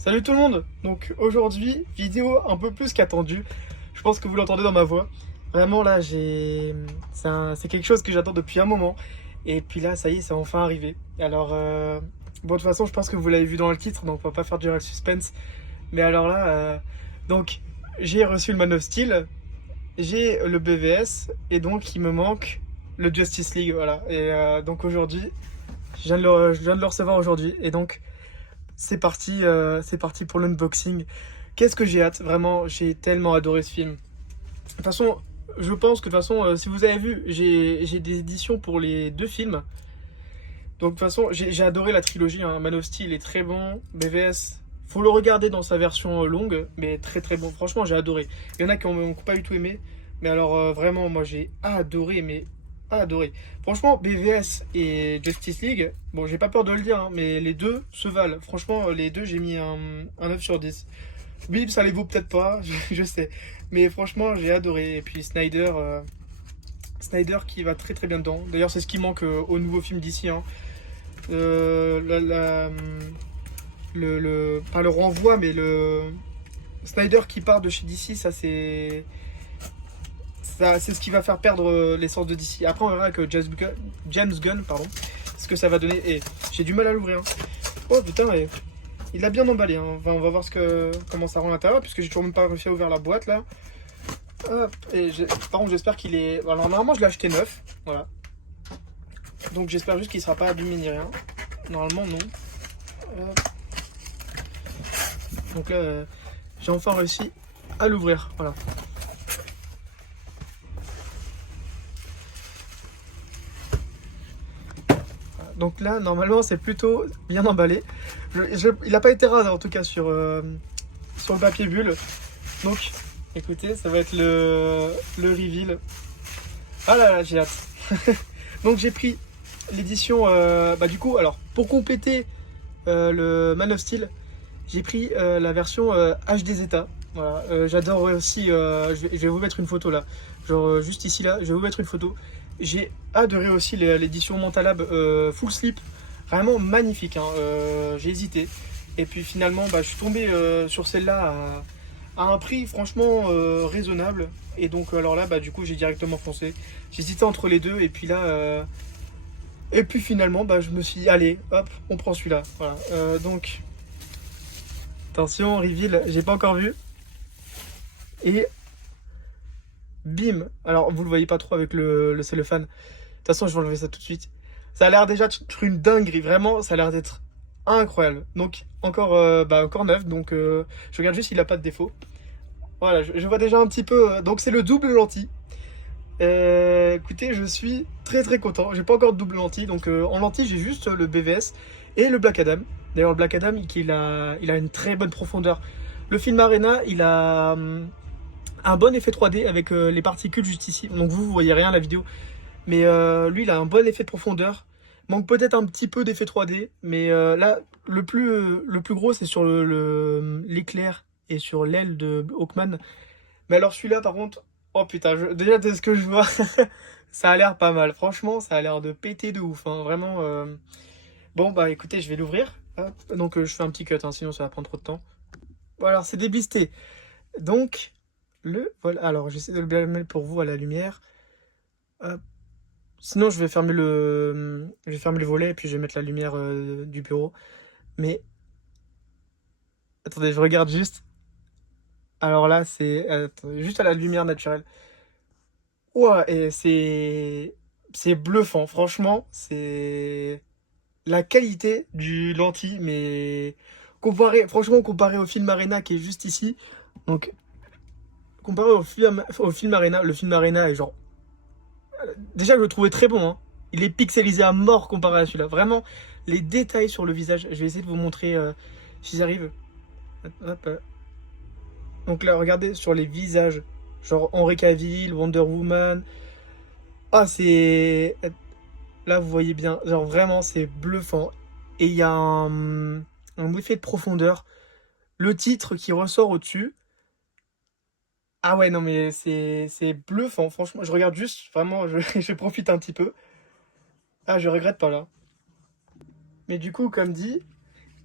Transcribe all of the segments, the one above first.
Salut tout le monde. Donc aujourd'hui, vidéo un peu plus qu'attendue. Je pense que vous l'entendez dans ma voix. Vraiment là, c'est quelque chose que j'attends depuis un moment. Et puis là, ça y est, c'est enfin arrivé. Alors, bon, de toute façon, je pense que vous l'avez vu dans le titre, donc on va pas faire durer le suspense. Mais alors là, donc j'ai reçu le Man of Steel, j'ai le BVS, et donc il me manque le Justice League. Voilà. Et donc aujourd'hui, je viens de le recevoir aujourd'hui. Et donc, c'est parti pour l'unboxing. Qu'est-ce que j'ai hâte, vraiment, j'ai tellement adoré ce film. De toute façon, je pense que de toute façon, si vous avez vu, j'ai des éditions pour les deux films. Donc de toute façon, j'ai adoré la trilogie, hein. Man of Steel est très bon, BVS, faut le regarder dans sa version longue, mais très très bon. Franchement, j'ai adoré. Il y en a qui ont pas du tout aimé, mais alors vraiment, moi j'ai adoré, mais adoré. Franchement, BVS et Justice League, bon, j'ai pas peur de le dire, hein, mais les deux se valent. Franchement, les deux, j'ai mis un 9 sur 10. Oui, ça les vaut peut-être pas, je sais. Mais franchement, j'ai adoré. Et puis Snyder qui va très très bien dedans. D'ailleurs, c'est ce qui manque au nouveau film d'ici, hein. Euh, la- la- pas le renvoi, mais le Snyder qui part de chez DC, c'est ce qui va faire perdre l'essence de DC. Après, on verra avec James Gunn, pardon, ce que ça va donner. Et j'ai du mal à l'ouvrir, hein. Oh putain, il a bien emballé, hein. On va voir comment ça rend à l'intérieur, puisque j'ai toujours même pas réussi à ouvrir la boîte là. Hop, par contre, j'espère qu'il est. Alors, normalement, je l'ai acheté neuf, voilà. Donc, j'espère juste qu'il sera pas abîmé ni rien. Normalement, non. Hop. Donc là, j'ai enfin réussi à l'ouvrir, voilà. Donc là, normalement, c'est plutôt bien emballé. Il n'a pas été rase, en tout cas, sur le papier bulle. Donc, écoutez, ça va être le reveal. Ah là là, j'ai hâte. Donc, j'ai pris l'édition. Bah, du coup, alors, pour compléter le Man of Steel, j'ai pris la version HD Zeta. Voilà, j'adore aussi. Je vais vous mettre une photo là. Genre, juste ici là, je vais vous mettre une photo. J'ai adoré aussi l'édition Mentalab Full Slip. Vraiment magnifique, hein. J'ai hésité. Et puis finalement, bah, je suis tombé sur celle-là à un prix franchement raisonnable. Et donc, alors là, bah, du coup, j'ai directement foncé. J'hésitais entre les deux. Et puis là, et puis finalement, bah, je me suis dit, allez, hop, on prend celui-là. Voilà. Donc, attention, reveal, j'ai pas encore vu. Et bim. Alors, vous le voyez pas trop avec le cellophane. De toute façon, je vais enlever ça tout de suite. Ça a l'air déjà d'être une dinguerie. Vraiment, ça a l'air d'être incroyable. Donc, encore neuf. Donc, je regarde juste s'il a pas de défaut. Voilà, je vois déjà un petit peu. Donc, c'est le double lentille. Écoutez, je suis très très content. J'ai pas encore de double lentille. Donc, en lentille, j'ai juste le BVS et le Black Adam. D'ailleurs, le Black Adam, il a une très bonne profondeur. Le film Arena, il a un bon effet 3D avec les particules juste ici. Donc vous voyez rien à la vidéo. Mais lui, il a un bon effet de profondeur. Manque peut-être un petit peu d'effet 3D. Mais là, le plus gros, c'est sur l'éclair et sur l'aile de Hawkman. Mais alors celui-là, par contre, oh putain, déjà de ce que je vois, ça a l'air pas mal. Franchement, ça a l'air de péter de ouf, hein. Vraiment. Bon, bah écoutez, je vais l'ouvrir. Hop. Donc je fais un petit cut, hein, sinon ça va prendre trop de temps. Bon, alors c'est déblisté. Donc, voilà. Alors, j'essaie de le bien mettre pour vous à la lumière. Hop. Sinon, je vais fermer le volet et puis je vais mettre la lumière du bureau. Mais attendez, je regarde juste. Alors là, attendez, juste à la lumière naturelle. Ouah, et c'est bluffant. Franchement, c'est la qualité du lentille, mais franchement, comparé au film Arena qui est juste ici. Donc, comparé au film Arena, le film Arena est genre déjà, je le trouvais très bon, hein. Il est pixelisé à mort comparé à celui-là. Vraiment, les détails sur le visage. Je vais essayer de vous montrer si j'arrive. Hop, donc là, regardez sur les visages. Genre Henry Cavill, Wonder Woman. Ah, c'est. Là, vous voyez bien. Genre vraiment, c'est bluffant. Et il y a un effet de profondeur. Le titre qui ressort au-dessus. Ah ouais, non, mais c'est bluffant. Franchement, je regarde juste. Vraiment, je profite un petit peu. Ah, je regrette pas là. Mais du coup, comme dit.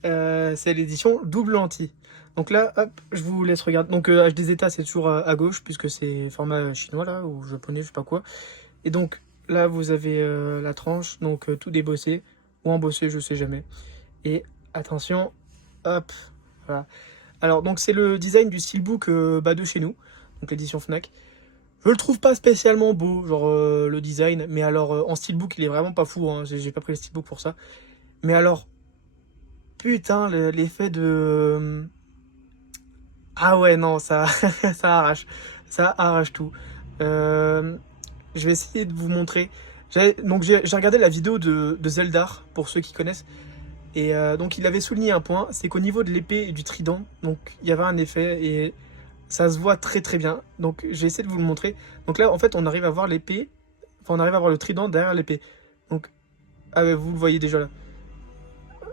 c'est l'édition double lentille. Donc là, hop, je vous laisse regarder. Donc HD Zeta, c'est toujours à gauche, puisque c'est format chinois, là, ou japonais, je sais pas quoi. Et donc, là, vous avez la tranche, donc tout débossé, ou embossé, je sais jamais. Et attention, hop, voilà. Alors, donc c'est le design du steelbook de chez nous, donc l'édition Fnac. Je le trouve pas spécialement beau, genre le design, mais alors en steelbook, il est vraiment pas fou, hein. J'ai pas pris le steelbook pour ça. Mais alors, putain, l'effet de... Ah ouais, non, ça, ça arrache. Ça arrache tout. Euh, je vais essayer de vous montrer. Donc j'ai regardé la vidéo de Zeldar, pour ceux qui connaissent. Et donc il avait souligné un point, c'est qu'au niveau de l'épée et du trident, donc il y avait un effet et ça se voit très très bien. Donc j'ai essayé de vous le montrer. Donc là en fait on arrive à voir l'épée, enfin on arrive à voir le trident derrière l'épée. Donc ah ouais, vous le voyez déjà là.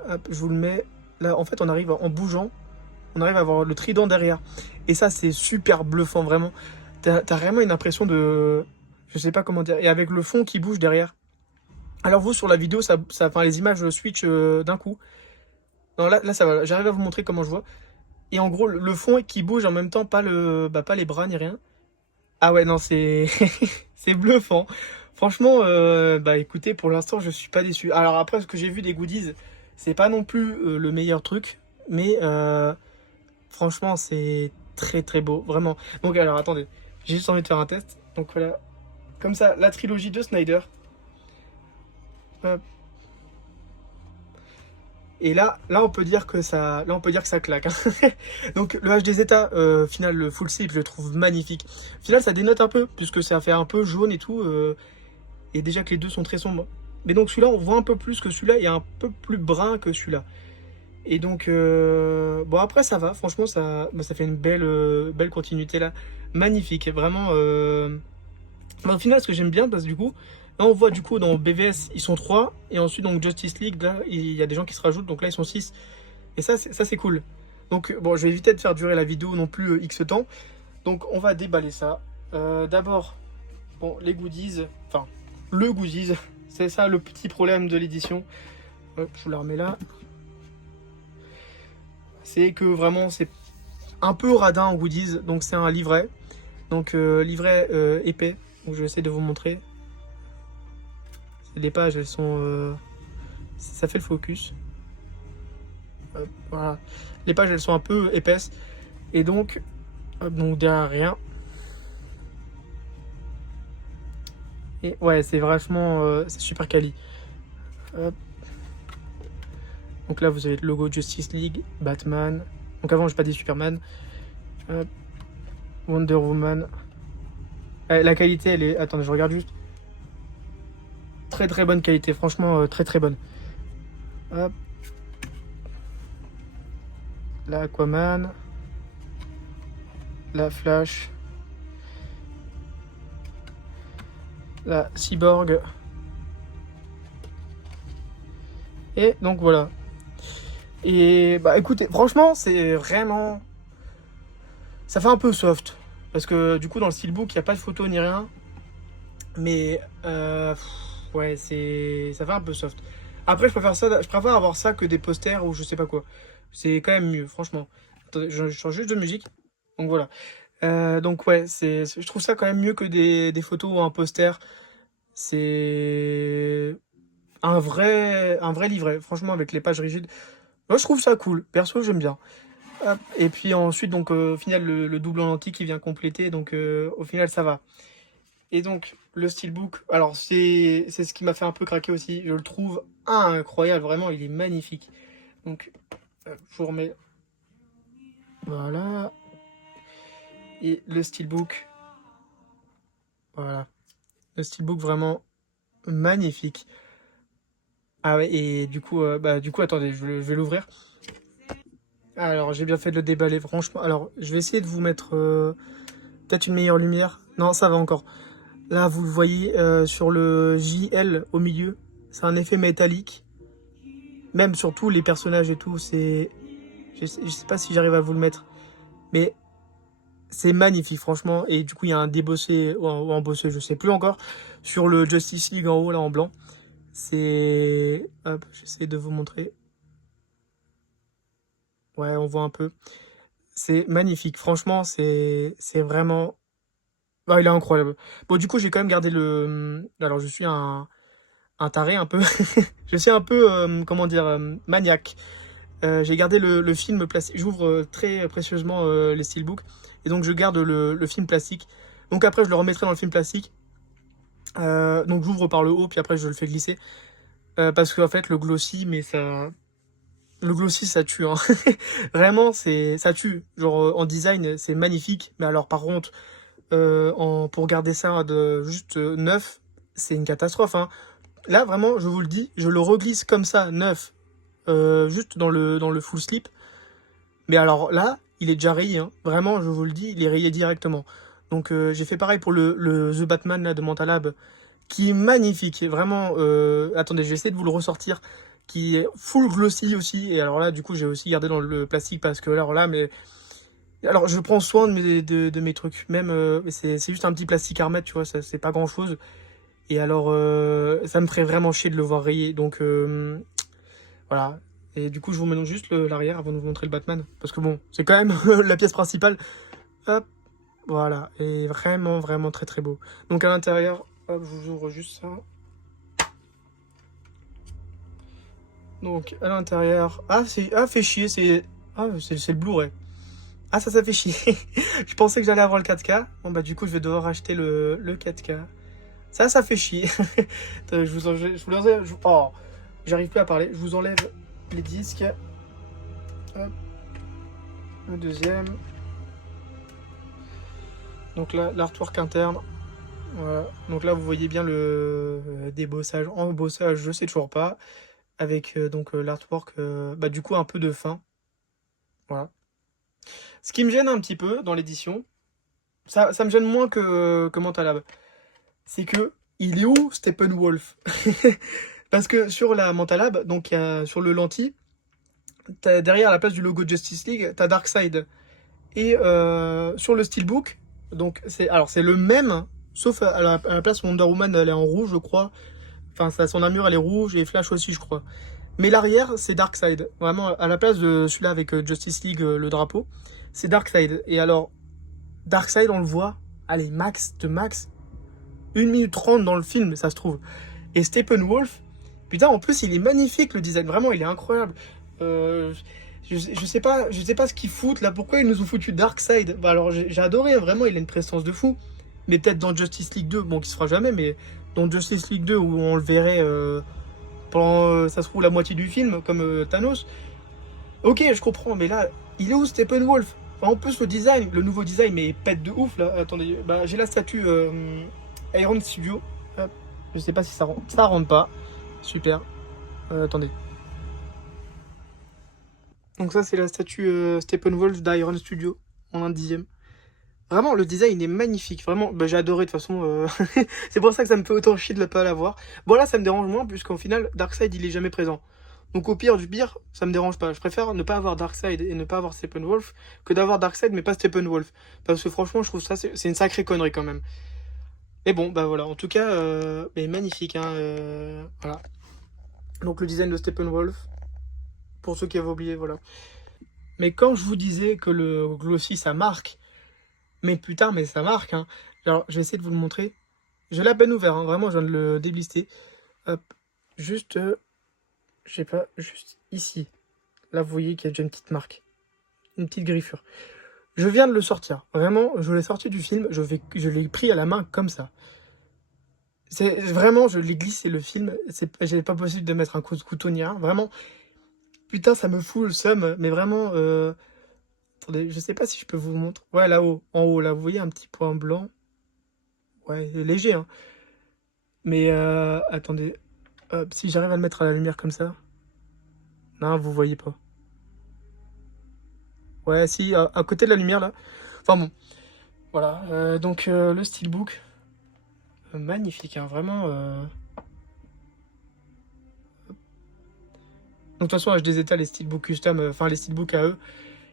Hop, je vous le mets. Là en fait on arrive en bougeant, on arrive à voir le trident derrière. Et ça c'est super bluffant vraiment. T'as vraiment une impression de... Je sais pas comment dire. Et avec le fond qui bouge derrière. Alors vous sur la vidéo, enfin, les images switch d'un coup. Non là ça va, j'arrive à vous montrer comment je vois. Et en gros le fond qui bouge en même temps, pas les bras ni rien. Ah ouais non c'est c'est bluffant. Franchement bah écoutez pour l'instant je suis pas déçu. Alors après ce que j'ai vu des goodies, c'est pas non plus le meilleur truc. Mais franchement c'est très très beau, vraiment. Donc alors attendez, j'ai juste envie de faire un test. Donc voilà, comme ça la trilogie de Snyder. Hop. Et là, on peut dire que ça claque, hein. Donc le HD Zeta, final, le full slip, je le trouve magnifique. Final, ça dénote un peu, puisque ça fait un peu jaune et tout, et déjà que les deux sont très sombres. Mais donc celui-là, on voit un peu plus que celui-là, et un peu plus brun que celui-là. Et donc, bon après ça va, franchement, ça fait une belle continuité là. Magnifique, vraiment. Au final, ce que j'aime bien, parce que du coup, là on voit du coup dans BVS ils sont 3 et ensuite donc Justice League là il y a des gens qui se rajoutent, donc là ils sont 6 et ça c'est cool. Donc bon, je vais éviter de faire durer la vidéo non plus X temps, donc on va déballer ça. D'abord, bon, les goodies, enfin le goodies, c'est ça le petit problème de l'édition. Hop, je vous la remets là. C'est que vraiment c'est un peu radin en goodies, donc c'est un livret, donc livret épais, donc je vais essayer de vous montrer. Les pages, elles sont... ça fait le focus. Hop, voilà. Les pages, elles sont un peu épaisses. Et donc, hop, donc derrière rien. Et ouais, c'est vachement... c'est super quali. Hop. Donc là, vous avez le logo Justice League, Batman. Donc avant, j'ai pas dit Superman. Hop. Wonder Woman. La qualité, elle est... Attendez, je regarde juste. Très très bonne qualité, franchement, très très bonne. Hop. La Aquaman. La Flash. La Cyborg. Et donc voilà. Et bah écoutez, franchement, c'est vraiment... Ça fait un peu soft. Parce que du coup, dans le steelbook, il n'y a pas de photo ni rien. Mais ouais, ça fait un peu soft. Après, je préfère avoir ça que des posters ou je sais pas quoi. C'est quand même mieux, franchement. Attendez, je change juste de musique. Donc voilà. Donc ouais, je trouve ça quand même mieux que des photos ou un poster. C'est un vrai livret, franchement, avec les pages rigides. Moi, je trouve ça cool. Perso, j'aime bien. Hop. Et puis ensuite, donc, au final, le double en lentille qui vient compléter. Donc, au final, ça va. Et donc, le steelbook, alors, c'est ce qui m'a fait un peu craquer aussi. Je le trouve incroyable. Vraiment, il est magnifique. Donc, je vous remets. Voilà. Et le steelbook. Voilà. Le steelbook, vraiment magnifique. Ah ouais, et du coup, attendez, je vais l'ouvrir. Alors, j'ai bien fait de le déballer, franchement. Alors, je vais essayer de vous mettre peut-être une meilleure lumière. Non, ça va encore. Là, vous le voyez sur le JL au milieu. C'est un effet métallique. Même sur tous les personnages et tout, c'est... Je sais pas si j'arrive à vous le mettre. Mais c'est magnifique, franchement. Et du coup, il y a un débossé ou embossé, je sais plus encore. Sur le Justice League en haut, là, en blanc. C'est... Hop, j'essaie de vous montrer. Ouais, on voit un peu. C'est magnifique. Franchement, c'est vraiment... Ah, il est incroyable. Bon, du coup, j'ai quand même gardé le... Alors, je suis un taré un peu. Je suis un peu, comment dire, maniaque. J'ai gardé le film plastique. J'ouvre très précieusement les steelbooks. Et donc, je garde le film plastique. Donc, après, je le remettrai dans le film plastique. Donc, j'ouvre par le haut, puis après, je le fais glisser. Parce qu'en fait, le glossy, mais ça... Le glossy, ça tue, hein. Vraiment, ça tue. Genre, en design, c'est magnifique. Mais alors, par contre, pour garder ça de juste neuf, c'est une catastrophe, hein. Là, vraiment, je vous le dis, je le reglisse comme ça, neuf, juste dans le full slip. Mais alors là, il est déjà rayé, hein. Vraiment, je vous le dis, il est rayé directement. Donc j'ai fait pareil pour le The Batman là, de Mentalab, qui est magnifique. Vraiment, attendez, je vais essayer de vous le ressortir, qui est full glossy aussi. Et alors là, du coup, j'ai aussi gardé dans le plastique parce que alors là, mais... Alors, je prends soin de mes trucs. Même, c'est juste un petit plastique à remettre, tu vois, ça, c'est pas grand-chose. Et alors, ça me ferait vraiment chier de le voir rayer. Donc, voilà. Et du coup, je vous montre juste l'arrière avant de vous montrer le Batman. Parce que bon, c'est quand même la pièce principale. Hop, voilà. Et vraiment, vraiment très très beau. Donc à l'intérieur, hop, je vous ouvre juste ça. Donc à l'intérieur, fait chier, c'est le Blu-ray. Ah, ça fait chier. Je pensais que j'allais avoir le 4K. Bon bah du coup, je vais devoir acheter le 4K. Ça fait chier. Attendez, je vous enlève, oh, j'arrive plus à parler. Je vous enlève les disques. Hop, le deuxième. Donc là, l'artwork interne. Voilà. Donc là, vous voyez bien le débossage. Embossage, je sais toujours pas. Avec donc l'artwork, bah, du coup, un peu de fin. Voilà. Ce qui me gêne un petit peu dans l'édition, ça me gêne moins que Mentalab, c'est que il est où Steppenwolf? Parce que sur la Mentalab, donc sur le lentille, derrière à la place du logo Justice League, t'as Darkseid. Et sur le Steelbook, donc c'est le même, sauf à la place Wonder Woman, elle est en rouge, je crois. Enfin, son armure, elle est rouge et Flash aussi, je crois. Mais l'arrière, c'est Darkseid. Vraiment, à la place de celui-là avec Justice League, le drapeau, c'est Darkseid. Et alors, Darkseid, on le voit, allez, max de max, 1 minute 30 dans le film, ça se trouve. Et Steppenwolf, putain, en plus, il est magnifique, le design. Vraiment, il est incroyable. Euh, je sais pas ce qu'ils foutent là. Pourquoi ils nous ont foutu Darkseid? Bah alors, j'ai adoré, hein, vraiment, il a une prestance de fou. Mais peut-être dans Justice League 2, bon, qui se fera jamais, mais dans Justice League 2, où on le verrait pendant, ça se trouve, la moitié du film, comme Thanos. Ok, je comprends, mais là, il est où Steppenwolf? Enfin, en plus, le nouveau design, mais il pète de ouf là. Attendez, bah, j'ai la statue Iron Studio. Hop. Je sais pas si ça rentre. Ça rentre pas. Super. Attendez. Donc ça, c'est la statue Steppenwolf d'Iron Studio en un dixième. Vraiment, le design est magnifique. Vraiment, bah, j'ai adoré de toute façon. C'est pour ça que ça me fait autant chier de ne pas l'avoir. Bon, là, ça me dérange moins, puisqu'en final, Darkseid, il est jamais présent. Donc au pire du pire, ça me dérange pas. Je préfère ne pas avoir Darkseid et ne pas avoir Steppenwolf que d'avoir Darkseid mais pas Steppenwolf. Parce que franchement, je trouve ça, c'est une sacrée connerie quand même. Mais bon, bah voilà. En tout cas, mais magnifique, hein. Voilà. Donc le design de Steppenwolf, pour ceux qui avaient oublié, voilà. Mais quand je vous disais que le glossy, ça marque, mais putain, mais ça marque, hein. Alors, je vais essayer de vous le montrer. Je l'ai à peine ouvert, hein. Vraiment, je viens de le déblister. Hop. Juste, je sais pas, juste ici. Là, vous voyez qu'il y a déjà une petite marque. Une petite griffure. Je viens de le sortir. Vraiment, je l'ai sorti du film. Je l'ai pris à la main comme ça. C'est vraiment, je l'ai glissé le film. J'avais pas possible de mettre un coup de couteau ni rien. Vraiment, putain, ça me fout le seum. Mais vraiment, attendez, je sais pas si je peux vous montrer. Ouais, là-haut, en haut, là, vous voyez un petit point blanc. Ouais, léger, hein. Mais attendez, hop, si j'arrive à le mettre à la lumière comme ça. Non, vous voyez pas. Ouais, si, à côté de la lumière là. Enfin bon, voilà. Donc le steelbook, magnifique, hein, vraiment. Donc de toute façon, HDZA, les steelbooks custom, enfin les steelbooks à eux,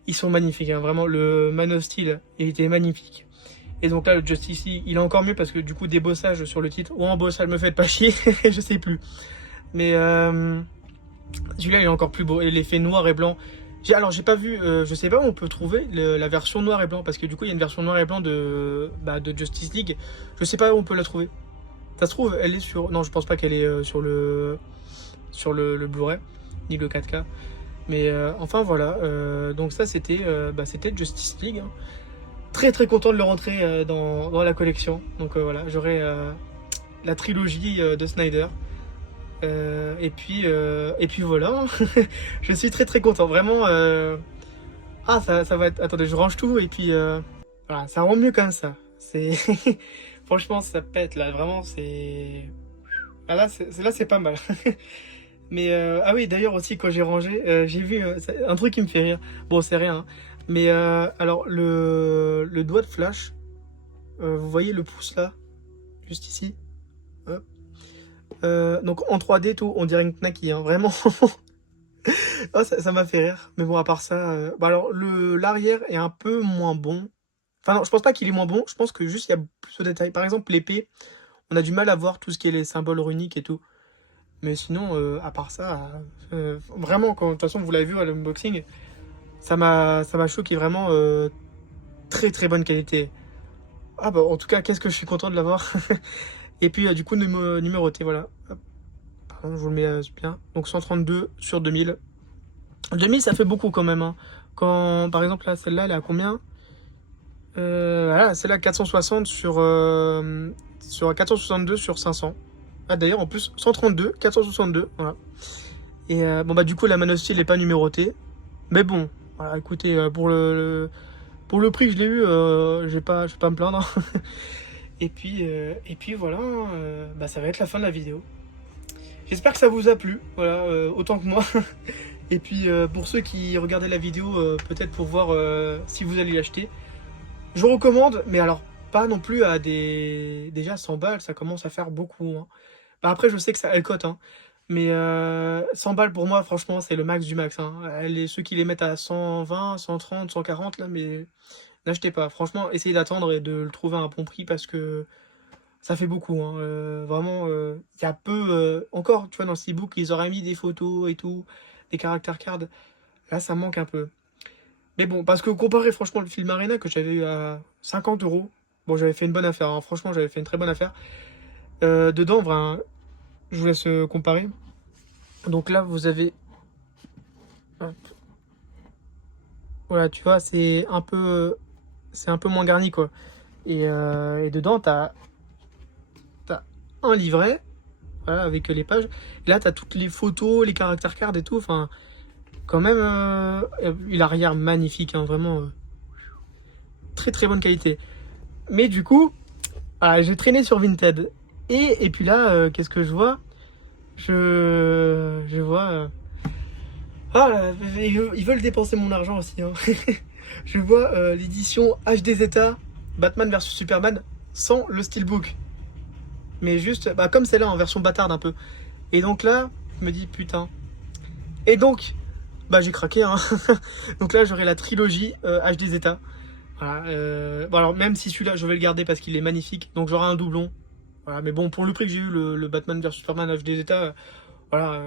ils sont magnifiques, hein, vraiment. Le Man of Steel, il était magnifique. Et donc là, le Justice League, il est encore mieux parce que du coup, débossage sur le titre, ou embossage, me faites pas chier, je sais plus. Mais celui-là, il est encore plus beau. Et l'effet noir et blanc, Alors j'ai pas vu, je sais pas où on peut trouver la version noir et blanc, parce que du coup il y a une version noir et blanc de Justice League. Je sais pas où on peut la trouver. Ça se trouve, elle est sur... Non, je pense pas qu'elle est sur le Blu-ray, ni le 4K. Mais enfin voilà, donc ça c'était Justice League, hein. Très très content de le rentrer dans la collection. Donc voilà, j'aurai la trilogie de Snyder. Et puis voilà, je suis très très content, vraiment. Ah, ça va être... Attendez, je range tout et puis voilà, ça rend mieux comme ça. C'est franchement, ça pète là, vraiment, c'est... Ah, là, c'est pas mal. Mais ah oui, d'ailleurs aussi, quand j'ai rangé, j'ai vu un truc qui me fait rire. Bon, c'est rien, hein. Mais alors, le doigt de Flash, vous voyez le pouce là, juste ici. Hop. Donc en 3D tout, on dirait une Knacky, hein, vraiment. Oh, ça m'a fait rire. Mais bon, à part ça, bah alors l'arrière est un peu moins bon. Enfin non, je pense pas qu'il est moins bon. Je pense que juste il y a plus de détails. Par exemple, l'épée, on a du mal à voir tout ce qui est les symboles runiques et tout. Mais sinon, à part ça, vraiment, de toute façon, vous l'avez vu à l'unboxing, ça m'a choqué vraiment. Très très bonne qualité. Ah bah en tout cas, qu'est-ce que je suis content de l'avoir. Et puis du coup, numéroté, voilà. Hop. Pardon, je vous le mets bien. Donc 132 sur 2000. 2000, ça fait beaucoup quand même, hein. Quand, par exemple, là, celle-là, elle est à combien? Voilà, celle-là, 460 sur 462 sur 500. Ah, d'ailleurs, en plus, 132, 462, voilà. Et bon, bah, du coup, la Man of Steel n'est pas numérotée. Mais bon, voilà, écoutez, pour le prix que je l'ai eu, je vais pas me plaindre. Et puis voilà, bah, ça va être la fin de la vidéo. J'espère que ça vous a plu, voilà, autant que moi. Et puis pour ceux qui regardaient la vidéo, peut-être pour voir si vous allez l'acheter, je vous recommande, mais alors pas non plus à déjà 100 balles, ça commence à faire beaucoup, hein. Bah, après, je sais que ça elle cote, hein, mais 100 balles pour moi, franchement, c'est le max du max, hein. Ceux qui les mettent à 120, 130, 140, là, mais n'achetez pas. Franchement, essayez d'attendre et de le trouver à un bon prix parce que ça fait beaucoup, hein. Vraiment, il y a peu... encore, tu vois, dans le steelbook, ils auraient mis des photos et tout, des caractère cards. Là, ça manque un peu. Mais bon, parce que comparé franchement le film Arena que j'avais eu à 50 euros, bon, j'avais fait une bonne affaire, hein. Franchement, j'avais fait une très bonne affaire. Dedans, vraiment, je vous laisse comparer. Donc là, vous avez... Hop. Voilà, tu vois, c'est un peu moins garni, quoi. Et dedans, t'as un livret, voilà, avec les pages. Et là, t'as toutes les photos, les caractère cards et tout. Enfin, quand même, l'arrière magnifique, hein, vraiment très très bonne qualité. Mais du coup, voilà, j'ai traîné sur Vinted. Et puis là, qu'est-ce que je vois? Je vois... Ah, ils veulent dépenser mon argent aussi, hein. Je vois l'édition HD Zeta Batman vs Superman sans le steelbook. Mais juste, bah, comme celle-là en version bâtarde un peu. Et donc là, je me dis putain. Et donc, bah j'ai craqué, hein. Donc là, j'aurai la trilogie HD Zeta. Voilà, bon alors même si celui-là, je vais le garder parce qu'il est magnifique. Donc j'aurai un doublon. Voilà, mais bon, pour le prix que j'ai eu, le Batman vs Superman HD Zeta, voilà,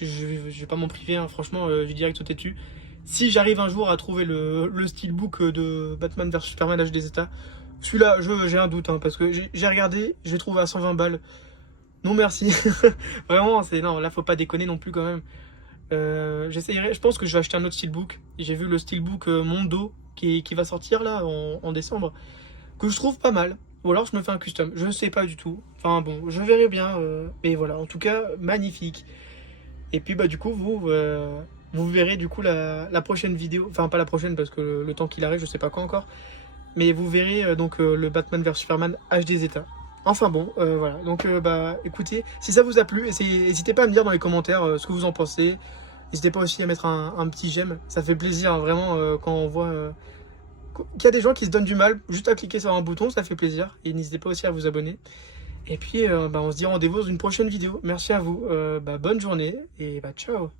je vais pas m'en priver, hein. Franchement, je dirais que tout est dessus. Si j'arrive un jour à trouver le steelbook de Batman vs Superman HD Zeta, celui-là, j'ai un doute, hein, parce que j'ai regardé, j'ai trouvé à 120 balles. Non merci. Vraiment, non, là faut pas déconner non plus quand même. J'essayerai, je pense que je vais acheter un autre steelbook. J'ai vu le steelbook Mondo qui va sortir là en décembre, que je trouve pas mal. Ou alors je me fais un custom, je ne sais pas du tout. Enfin bon, je verrai bien. Mais voilà, en tout cas, magnifique. Et puis bah du coup, vous verrez du coup la prochaine vidéo. Enfin pas la prochaine parce que le temps qu'il arrive, je sais pas quand encore. Mais vous verrez donc le Batman vs Superman HD Zeta. Enfin bon, voilà. Donc bah écoutez, si ça vous a plu, n'hésitez pas à me dire dans les commentaires ce que vous en pensez. N'hésitez pas aussi à mettre un petit j'aime. Ça fait plaisir, hein, vraiment quand on voit qu'il y a des gens qui se donnent du mal. Juste à cliquer sur un bouton, ça fait plaisir. Et n'hésitez pas aussi à vous abonner. Et puis bah, on se dit rendez-vous dans une prochaine vidéo. Merci à vous, bah, bonne journée et bah ciao.